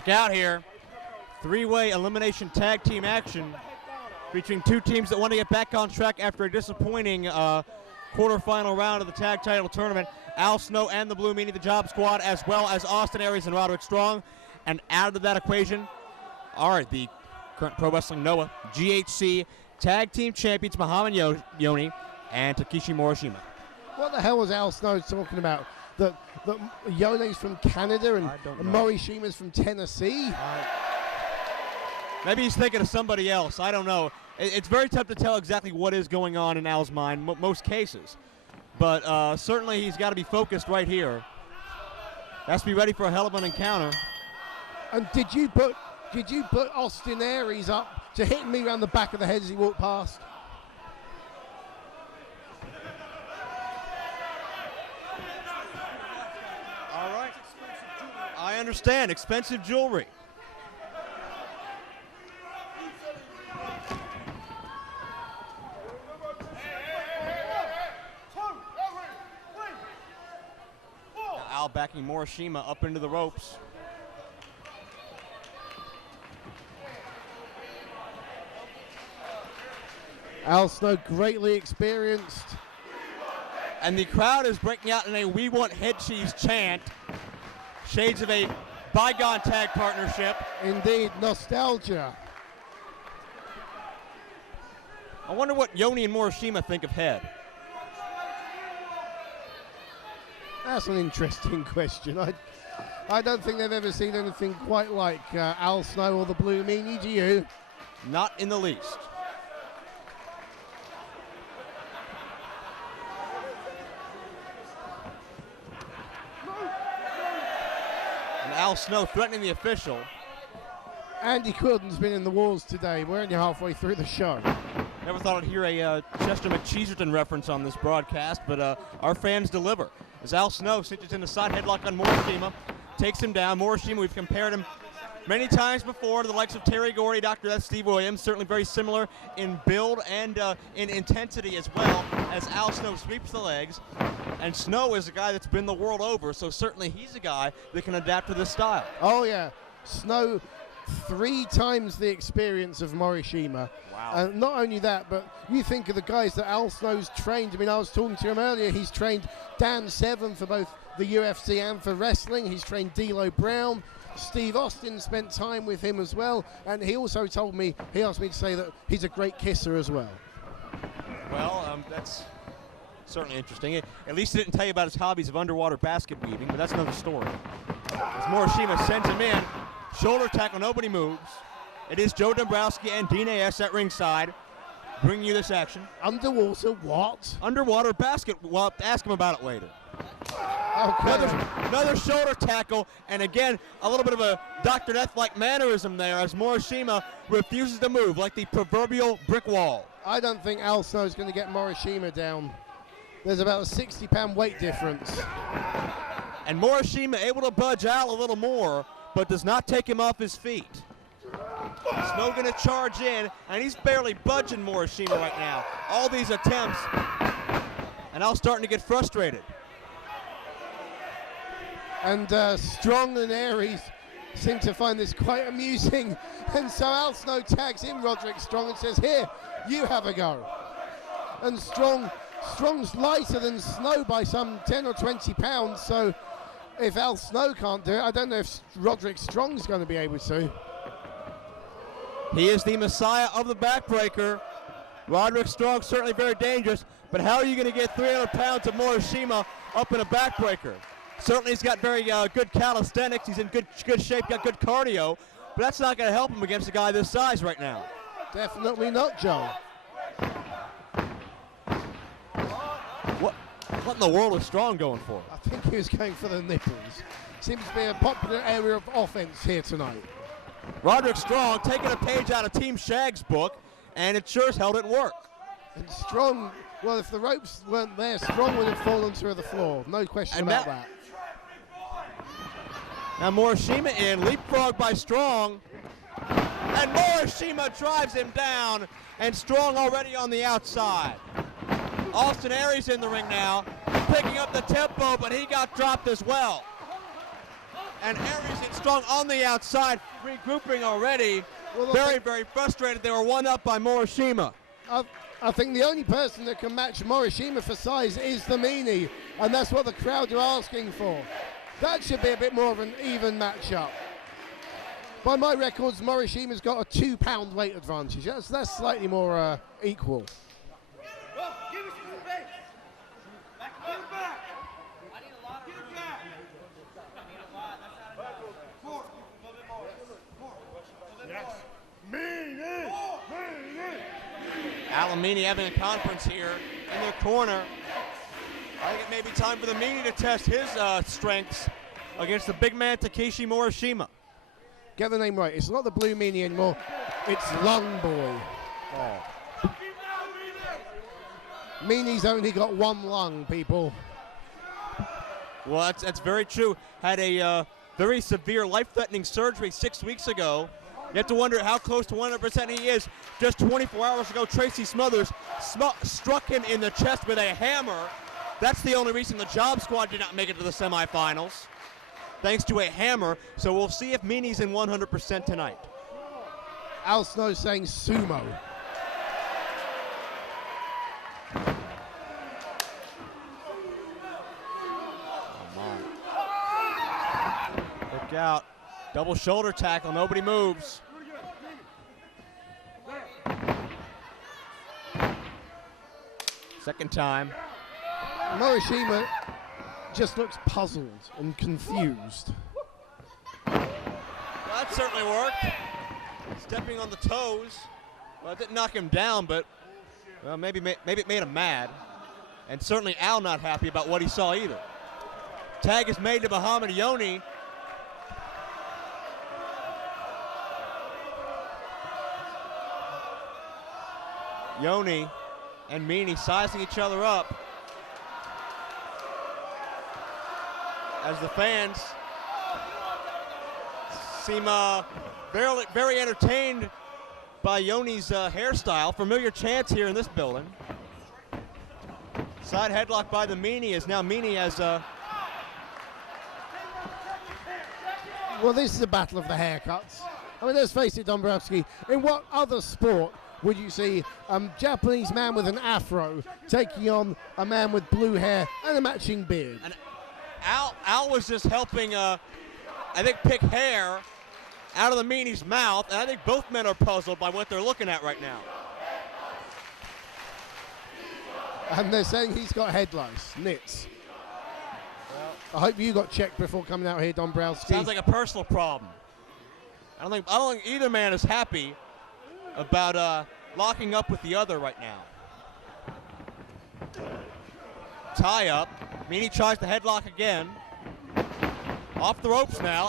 Look out here. Three-way elimination tag team action featuring two teams that want to get back on track after a disappointing quarterfinal round of the tag title tournament. Al Snow and the Blue Meanie, the Job Squad, as well as Austin Aries and Roderick Strong. And out of that equation are the current Pro Wrestling Noah GHC Tag Team Champions Mohammed Yona and Takeshi Morishima. What the hell was Al Snow talking about? That Yona's from Canada and Morishima's from Tennessee? Maybe he's thinking of somebody else. I don't know. It's very tough to tell exactly what is going on in Al's mind, most cases. But certainly he's got to be focused right here. Has to be ready for a hell of an encounter. And did you put Austin Aries up to hit me around the back of the head as he walked past? All right. I understand. Expensive jewelry. Al backing Morishima up into the ropes. Al Snow greatly experienced. And the crowd is breaking out in a "We Want Head Cheese" chant. Shades of a bygone tag partnership. Indeed, nostalgia. I wonder what Yona and Morishima think of head. That's an interesting question. I don't think they've ever seen anything quite like Al Snow or the Blue Meanie, do you? Not in the least. And Al Snow threatening the official. Andy Gooden's been in the walls today. We're only halfway through the show. Never thought I'd hear a Chester McCheeserton reference on this broadcast, but our fans deliver. As Al Snow cinches in a side headlock on Morishima, takes him down. Morishima, we've compared him many times before to the likes of Terry Gordy, Dr. F. Steve Williams, certainly very similar in build and in intensity as well, as Al Snow sweeps the legs. And Snow is a guy that's been the world over, so certainly he's a guy that can adapt to this style. Oh, yeah. Snow, 3 times the experience of Morishima. Wow. And not only that, but you think of the guys that Al Snow's trained. I mean, I was talking to him earlier. He's trained Dan Severn for both the UFC and for wrestling. He's trained D'Lo Brown. Steve Austin spent time with him as well. And he also told me, he asked me to say that he's a great kisser as well. Well, that's certainly interesting. At least he didn't tell you about his hobbies of underwater basket weaving, but that's another story. As Morishima sends him in, shoulder tackle, nobody moves. It is Joe Dombrowski and Dean A.S. at ringside bringing you this action. Underwater what? Underwater basket. Well, ask him about it later. Okay. Another shoulder tackle, and again, a little bit of a Dr. Death-like mannerism there as Morishima refuses to move like the proverbial brick wall. I don't think Al Snow is going to get Morishima down. There's about a 60-pound weight difference. And Morishima able to budge Al a little more, but does not take him off his feet. Snow going to charge in, and he's barely budging Morishima right now. All these attempts, and Al's starting to get frustrated. And Strong and Aries seem to find this quite amusing. And so Al Snow tags in Roderick Strong and says, "Here, you have a go." And Strong's lighter than Snow by some 10 or 20 pounds, so if Al Snow can't do it, I don't know if Roderick Strong's going to be able to. He is the messiah of the backbreaker. Roderick Strong certainly very dangerous, but how are you going to get 300 pounds of Morishima up in a backbreaker? Certainly he's got very good calisthenics, he's in good shape, got good cardio, but that's not going to help him against a guy this size right now. Definitely not, Joe. What in the world is Strong going for? I think he was going for the nipples. Seems to be a popular area of offense here tonight. Roderick Strong taking a page out of Team Shag's book, and it sure as hell didn't work. And Strong, well, if the ropes weren't there, Strong would have fallen to the floor. No question about that. Now Morishima in, leapfrog by Strong, and Morishima drives him down, and Strong already on the outside. Austin Aries in the ring now, picking up the tempo, but he got dropped as well. And Aries and Strong on the outside, regrouping already. Well, very frustrated. They were one up by Morishima. I think the only person that can match Morishima for size is the Meanie, and that's what the crowd are asking for. That should be a bit more of an even matchup. By my records, Morishima's got a 2-pound weight advantage. That's slightly more equal. Meanie having a conference here in their corner. I think it may be time for the Meanie to test his strengths against the big man Takeshi Morishima. Get the name right. It's not the Blue Meanie anymore. It's Lung Boy. Oh. Meanie's only got one lung, people. Well, that's very true. Had a very severe life-threatening surgery 6 weeks ago. You have to wonder how close to 100% he is. Just 24 hours ago, Tracy Smothers struck him in the chest with a hammer. That's the only reason the Job Squad did not make it to the semifinals, thanks to a hammer. So we'll see if Meanie's in 100% tonight. Al Snow saying sumo. Look out. Double shoulder tackle, nobody moves. Second time. Morishima just looks puzzled and confused. Well, that certainly worked. Stepping on the toes. Well, it didn't knock him down, but well, maybe it made him mad. And certainly Al not happy about what he saw either. Tag is made to Mohammed Yoni. Yoni and Meanie sizing each other up as the fans seem very entertained by Yoni's hairstyle. Familiar chants here in this building. Side headlock by the Meanie as now Meanie has Well, this is a battle of the haircuts. I mean, let's face it, Dombrowski, in what other sport would you see a Japanese man with an afro taking on a man with blue hair and a matching beard? And Al was just helping, I think, pick hair out of the Meanie's mouth, and I think both men are puzzled by what they're looking at right now. And they're saying he's got head lice, nits. I hope you got checked before coming out here, Dombrowski. Sounds like a personal problem. I don't think either man is happy about locking up with the other right now. Tie up. Meanie tries the headlock again. Off the ropes now.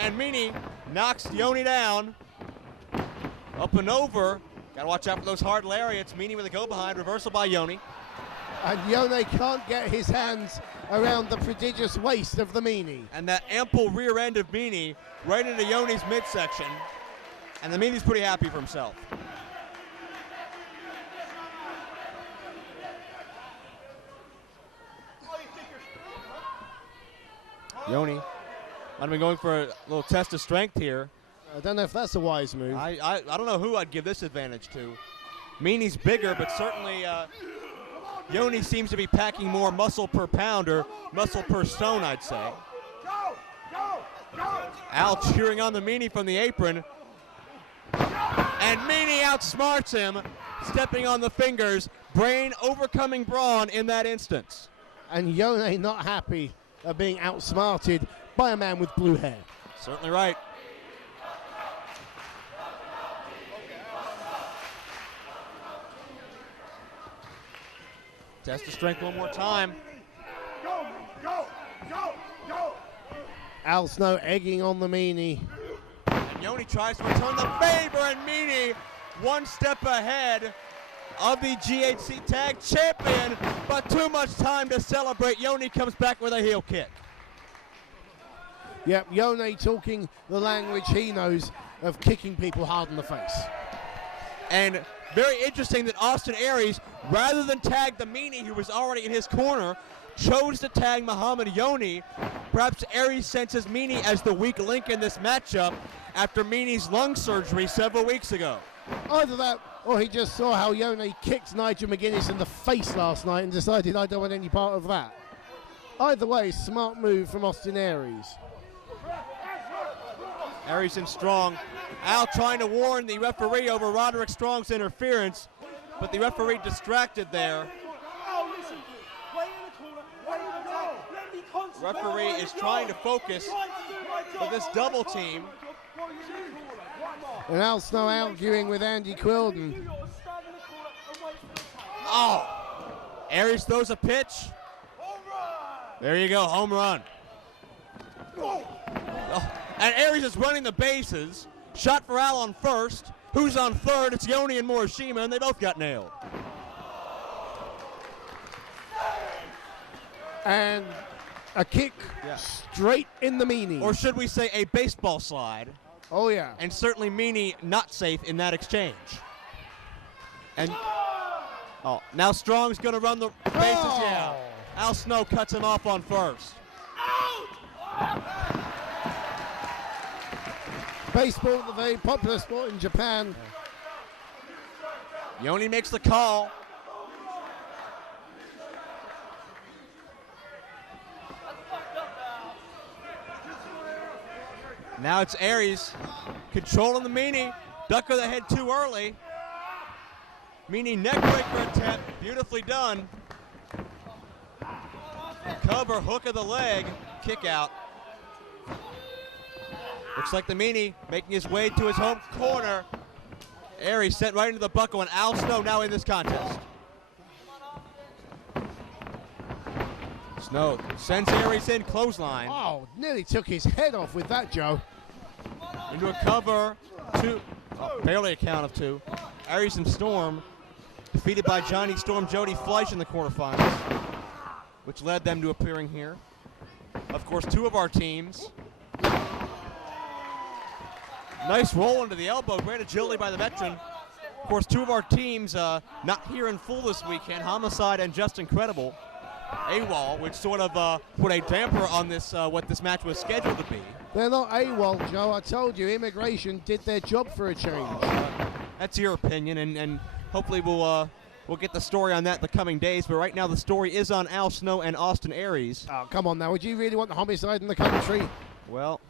And Meanie knocks Yoni down. Up and over. Got to watch out for those hard lariats. Meanie with a go behind. Reversal by Yoni. And Yone can't get his hands around the prodigious waist of the Meanie. And that ample rear end of Meanie right into Yoni's midsection. And the Meanie's pretty happy for himself. Yoni might have been going for a little test of strength here. I don't know if that's a wise move. I don't know who I'd give this advantage to. Meanie's bigger, but certainly Yoni seems to be packing more muscle per pound or muscle per stone, I'd say. Al cheering on the Meanie from the apron. And Meanie outsmarts him, stepping on the fingers. Brain overcoming brawn in that instance. And Yone not happy of being outsmarted by a man with blue hair. Certainly right. Test of strength one more time. Al Snow egging on the Meanie. And Yoni tries to return the favor, and Meanie one step ahead of the GHC Tag Champion, but too much time to celebrate. Yoni comes back with a heel kick. Yep, Yone talking the language he knows of kicking people hard in the face. And Very interesting that Austin Aries, rather than tag the Meanie, who was already in his corner, chose to tag Mohammed Yoni. Perhaps Aries senses Meanie as the weak link in this matchup after Meanie's lung surgery several weeks ago. Either that, or he just saw how Yona kicked Nigel McGuinness in the face last night and decided, I don't want any part of that. Either way, smart move from Austin Aries. Aries and Strong. Al trying to warn the referee over Roderick Strong's interference, but the referee distracted there. Referee is trying to focus for this double team. And Al Snow arguing with Andy Quilden. Oh! Aries throws a pitch. There you go, home run. Oh. And Aries is running the bases. Shot for Al on first. Who's on third? It's Yoni and Morishima, and they both got nailed. And a kick straight in the Meanie. Or should we say a baseball slide? Oh, yeah. And certainly Meanie not safe in that exchange. And now Strong's going to run the bases. Yeah. Al Snow cuts him off on first. Baseball, the very popular sport in Japan. Yoni makes the call. Now it's Aries controlling the Meanie. Duck of the head too early. Meanie neckbreaker attempt, beautifully done. Cover, hook of the leg, kick out. Looks like the Meanie making his way to his home corner. Aries sent right into the buckle, and Al Snow now in this contest. Snow sends Aries in, clothesline. Oh, nearly took his head off with that, Joe. Into a cover, barely a count of two. Aries and Storm defeated by Johnny Storm, Jody Fleisch in the quarterfinals, which led them to appearing here. Of course, two of our teams. Nice roll into the elbow, great agility by the veteran. Of course, two of our teams not here in full this weekend, Homicide and Just Incredible. AWOL, which sort of put a damper on this what this match was scheduled to be. They're not AWOL, Joe. I told you, immigration did their job for a change. That's your opinion, and hopefully we'll get the story on that in the coming days. But right now the story is on Al Snow and Austin Aries. Oh, come on now. Would you really want the Homicide in the country? Well,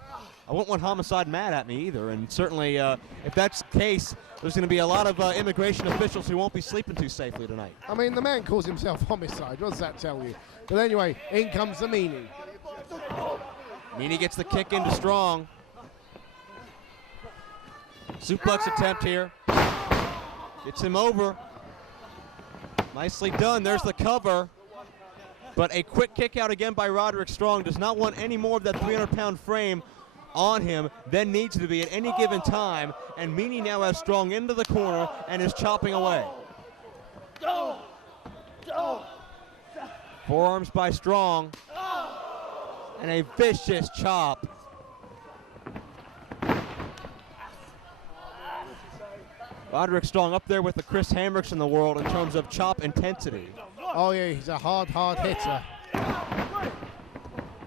I wouldn't want Homicide mad at me either, and certainly if that's the case, there's going to be a lot of immigration officials who won't be sleeping too safely tonight. I mean, the man calls himself Homicide. What does that tell you? But anyway, in comes the Meanie. Meanie gets the kick into Strong. Suplex attempt here. Gets him over. Nicely done. There's the cover. But a quick kick out again by Roderick Strong. Does not want any more of that 300-pound frame on him than needs to be at any given time. And Meanie now has Strong into the corner and is chopping away. Forearms by Strong. And a vicious chop. Roderick Strong up there with the Chris Hamricks in the world in terms of chop intensity. Oh yeah, he's a hard hitter.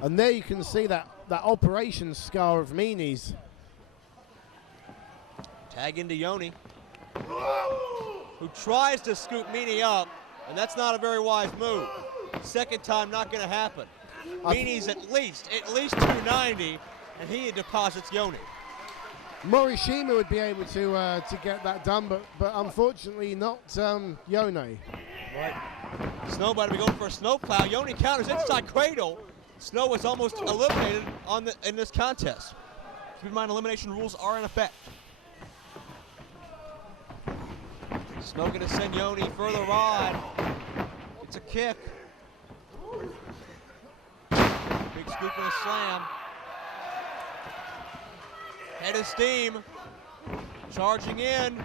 And there you can see that operation scar of Meanie's. Tag into Yoni, who tries to scoop Meanie up, and that's not a very wise move. Second time, not going to happen. Meanie's at least 290, and he deposits Yoni. Morishima would be able to get that done, but unfortunately not Yone. Right. Snow about to be going for a snowplow. Yoni counters inside cradle. Snow was almost eliminated in this contest. Keep in mind, elimination rules are in effect. Snow going to send Yoni for the ride. It's a kick. Big scoop and a slam. Head of steam. Charging in.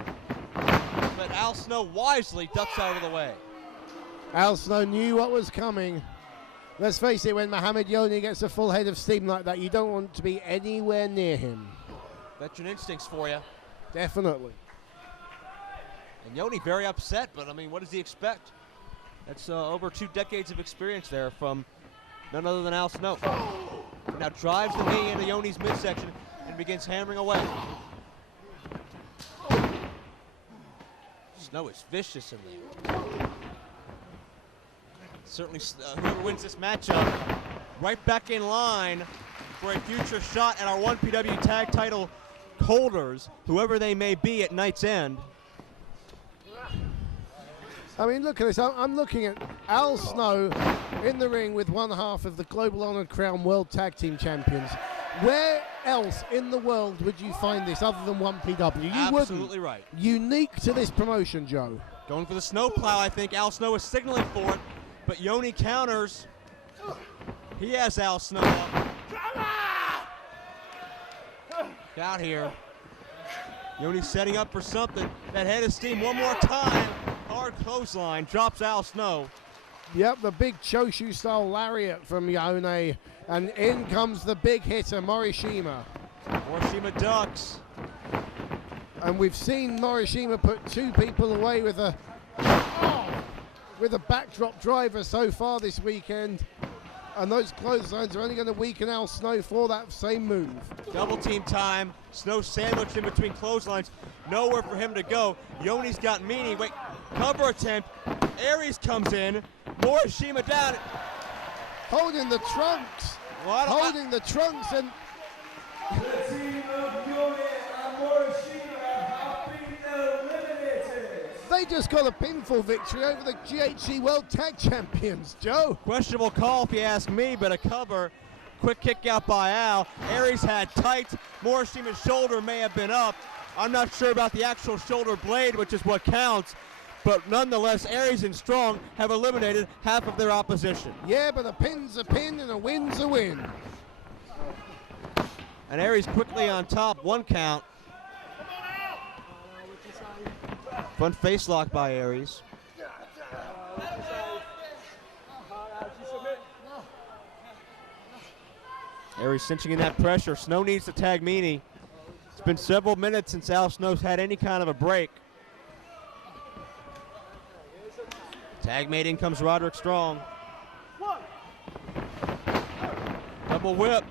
But Al Snow wisely ducks out of the way. Al Snow knew what was coming. Let's face it, when Mohammed Yoni gets a full head of steam like that, you don't want to be anywhere near him. Veteran instincts for you. Definitely. And Yoni very upset, but I mean, what does he expect? That's over 2 decades of experience there from none other than Al Snow. Now drives the knee into Yoni's midsection and begins hammering away. Snow is vicious in there. Certainly, whoever wins this matchup, right back in line for a future shot at our 1PW tag title holders, whoever they may be at night's end. I mean, look at this. I'm looking at Al Snow in the ring with one half of the Global Honored Crown World Tag Team Champions. Where else in the world would you find this other than 1PW? You Absolutely wouldn't. right. Unique to this promotion, Joe. Going for the snowplow, I think. Al Snow is signaling for it, but Yoni counters. He has Al Snow up. Out here. Yoni setting up for something. That head of steam one more time. Hard clothesline, drops Al Snow. Yep, the big Choshu style lariat from Yona, and in comes the big hitter, Morishima. Morishima ducks. And we've seen Morishima put 2 people away with a backdrop driver so far this weekend. And those clotheslines are only going to weaken Al Snow for that same move. Double team time. Snow sandwiched in between clotheslines. Nowhere for him to go. Yoni's got Meanie. Wait, cover attempt. Aries comes in. Morishima down. Holding the trunks. Holding the trunks, and The team of Yona and Morishima have been eliminated. they just got a pinfall victory over the GHC World Tag Champions, Joe. Questionable call if you ask me, but a cover. Quick kick out by Al. Aries had tights. Morishima's shoulder may have been up. I'm not sure about the actual shoulder blade, which is what counts. But nonetheless, Aries and Strong have eliminated half of their opposition. Yeah, but a pin's a pin and a win's a win. And Aries quickly on top, 1 count. Front face lock by Aries. Aries cinching in that pressure. Snow needs to tag Meanie. It's been several minutes since Al Snow's had any kind of a break. Tag mate in comes Roderick Strong. Double whip.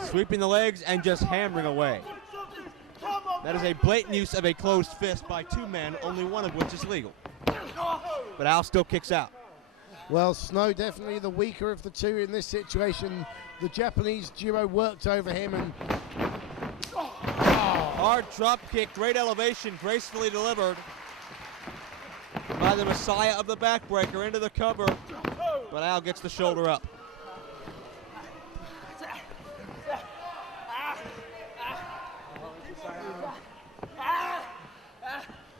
Sweeping the legs and just hammering away. That is a blatant use of a closed fist by 2 men, only one of which is legal. But Al still kicks out. Well, Snow definitely the weaker of the 2 in this situation. The Japanese duo worked over him, and Hard drop kick, great elevation, gracefully delivered by the Messiah of the backbreaker into the cover. But Al gets the shoulder up.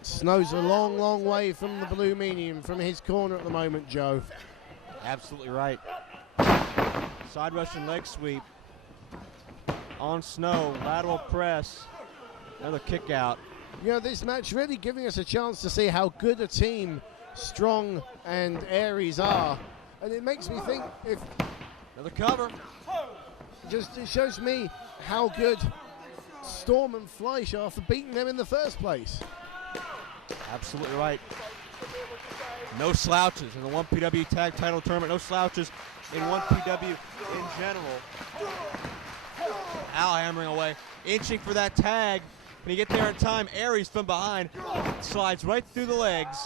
Snow's a long, long way from the blue medium, from his corner at the moment, Joe. Absolutely right. Side Russian leg sweep. On Snow, lateral press. Another kick out. You know, this match really giving us a chance to see how good a team Strong and Aries are. And it makes me think, if Another cover. it shows me how good Storm and Fleisch are for beating them in the first place. Absolutely right. No slouches in the 1PW tag title tournament. No slouches in 1PW in general. Al hammering away. Inching for that tag. Can he get there in time? Aries from behind slides right through the legs.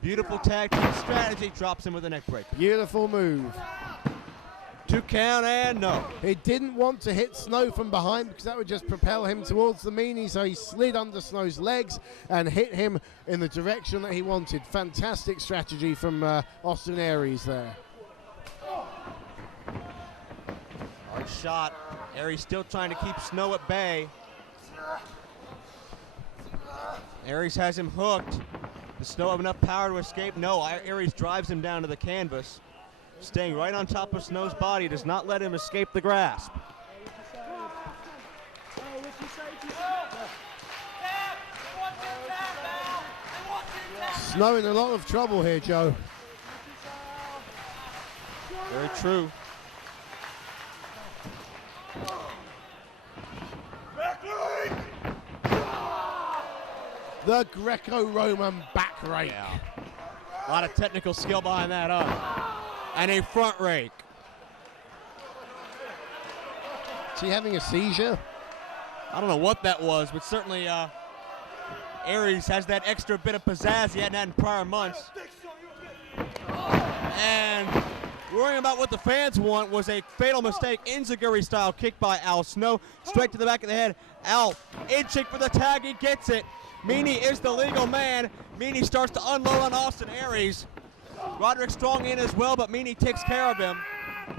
Beautiful tag team strategy. Drops him with a neck break. Beautiful move. 2 count and no. He didn't want to hit Snow from behind because that would just propel him towards the Meanie, so he slid under Snow's legs and hit him in the direction that he wanted. Fantastic strategy from Austin Aries there. Hard shot. Aries still trying to keep Snow at bay. Aries has him hooked. Does Snow have enough power to escape? No, Aries drives him down to the canvas. Staying right on top of Snow's body, does not let him escape the grasp. Snow in a lot of trouble here, Joe. Very true. the Greco-Roman back rake. Yeah. A lot of technical skill behind that and a front rake. Is he having a seizure? I don't know what that was, but certainly Aries has that extra bit of pizzazz he hadn't had in prior months. And worrying about what the fans want was a fatal mistake, Enziguri style kick by Al Snow, straight to the back of the head. Al inching for the tag, he gets it. Meanie is the legal man. Meanie starts to unload on Austin Aries. Roderick Strong in as well, but Meanie takes care of him.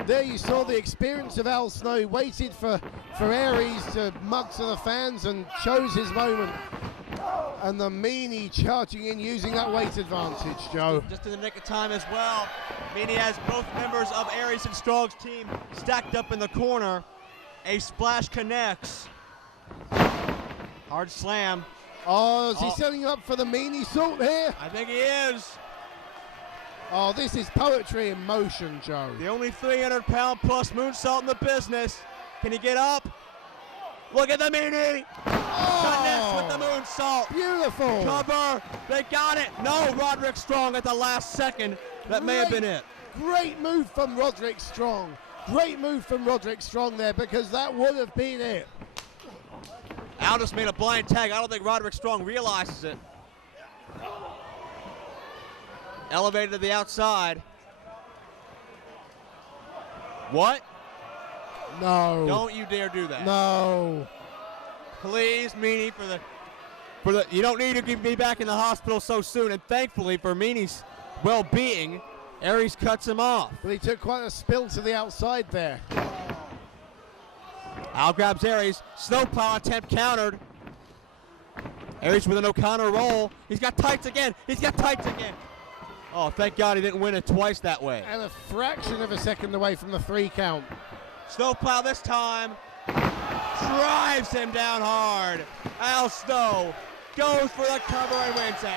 There you saw the experience of Al Snow. He waited for Aries to mug to the fans and chose his moment. And the Meanie charging in using that weight advantage, Joe. Just in the nick of time as well. Meanie has both members of Aries and Strong's team stacked up in the corner. A splash connects. Hard slam. Oh, is he setting up for the Meanie salt here? I think he is. Oh, this is poetry in motion, Joe. The only 300-pound plus moonsault in the business. Can he get up? Look at the Meanie. Connects with the moonsault. Beautiful. Cover. They got it. No, Roderick Strong at the last second. That may have been it. Great move from Roderick Strong. Great move from Roderick Strong there, because that would have been it. Al just made a blind tag. I don't think Roderick Strong realizes it. Elevated to the outside. What? No. Don't you dare do that. No. Please, Meanie, for the you don't need to be back in the hospital so soon. And thankfully for Meanie's well-being, Aries cuts him off. But he took quite a spill to the outside there. Al grabs Aries. Snowplow attempt countered. Aries with an O'Connor roll. He's got tights again. He's got tights again. Oh, thank God he didn't win it twice that way. And a fraction of a second away from the 3 count. Snowplow this time drives him down hard. Al Snow goes for the cover and wins it.